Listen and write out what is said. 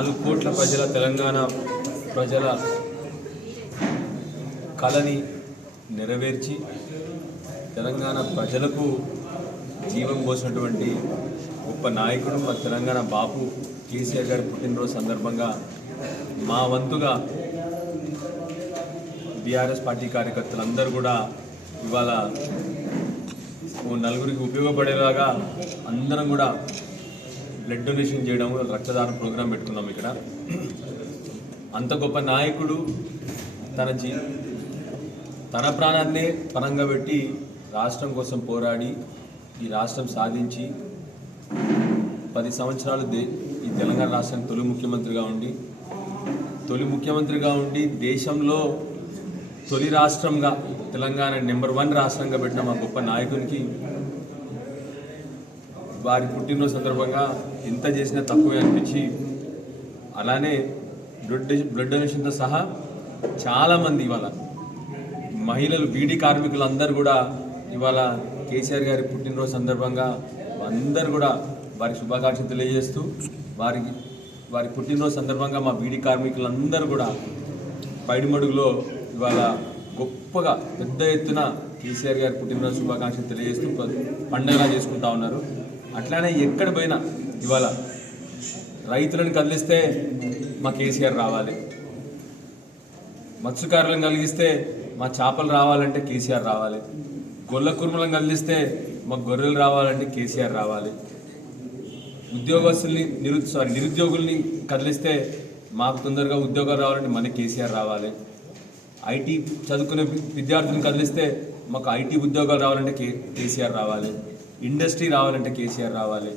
4 కోట్ల ప్రజల తెలంగాణ ప్రజల కలని నెరవేర్చి తెలంగాణ ప్రజలకు జీవం పోసినటువంటి గొప్ప నాయకుడు మన తెలంగాణ బాపు కేసీఆర్ గారి పుట్టినరోజు సందర్భంగా మా వంతుగా బీఆర్ఎస్ పార్టీ కార్యకర్తలందరూ కూడా ఇవాళ నలుగురికి ఉపయోగపడేలాగా అందరం కూడా బ్లడ్ డొనేషన్ చేయడం, రక్తదాన ప్రోగ్రాం పెట్టుకున్నాం. ఇక్కడ అంత గొప్ప నాయకుడు తన ప్రాణాన్నే పరంగా పెట్టి రాష్ట్రం కోసం పోరాడి ఈ రాష్ట్రం సాధించి 10 సంవత్సరాలు ఈ తెలంగాణ రాష్ట్రానికి తొలి ముఖ్యమంత్రిగా ఉండి దేశంలో తొలి రాష్ట్రంగా తెలంగాణ నెంబర్ 1 రాష్ట్రంగా పెట్టిన మా గొప్ప నాయకునికి వారి పుట్టినరోజు సందర్భంగా ఎంత చేసినా తక్కువే అనిపించి, అలానే బ్లడ్ డొనేషన్తో సహా చాలామంది ఇవాళ మహిళలు, బీడీ కార్మికులు అందరూ కూడా ఇవాళ కేసీఆర్ గారి పుట్టినరోజు సందర్భంగా అందరూ కూడా వారికి శుభాకాంక్షలు తెలియజేస్తూ, వారి పుట్టినరోజు సందర్భంగా మా బీడీ కార్మికులందరూ కూడా పైడిమడుగులో ఇవాళ గొప్పగా పెద్ద ఎత్తున కేసీఆర్ గారి పుట్టినరోజు శుభాకాంక్షలు తెలియజేస్తూ పండుగలా చేసుకుంటా ఉన్నారు. అట్లానే ఎక్కడ పోయినా ఇవాళ రైతులను కదిలిస్తే మా కేసీఆర్ రావాలి, మత్స్యకారులను కలిగిస్తే మా చేపలు రావాలంటే కేసీఆర్ రావాలి, గొల్ల కుర్మలను కదిలిస్తే మా గొర్రెలు రావాలంటే కేసీఆర్ రావాలి, ఉద్యోగస్తుల్ని నిరుద్యోగుల్ని కదిలిస్తే మాకు తొందరగా ఉద్యోగాలు రావాలంటే మన కేసీఆర్ రావాలి, ఐటీ చదువుకునే విద్యార్థులను కదిలిస్తే మాకు ఐటీ ఉద్యోగాలు రావాలంటే కేసీఆర్ రావాలి, ఇండస్ట్రీ రావాలంటే కేసీఆర్ రావాలి,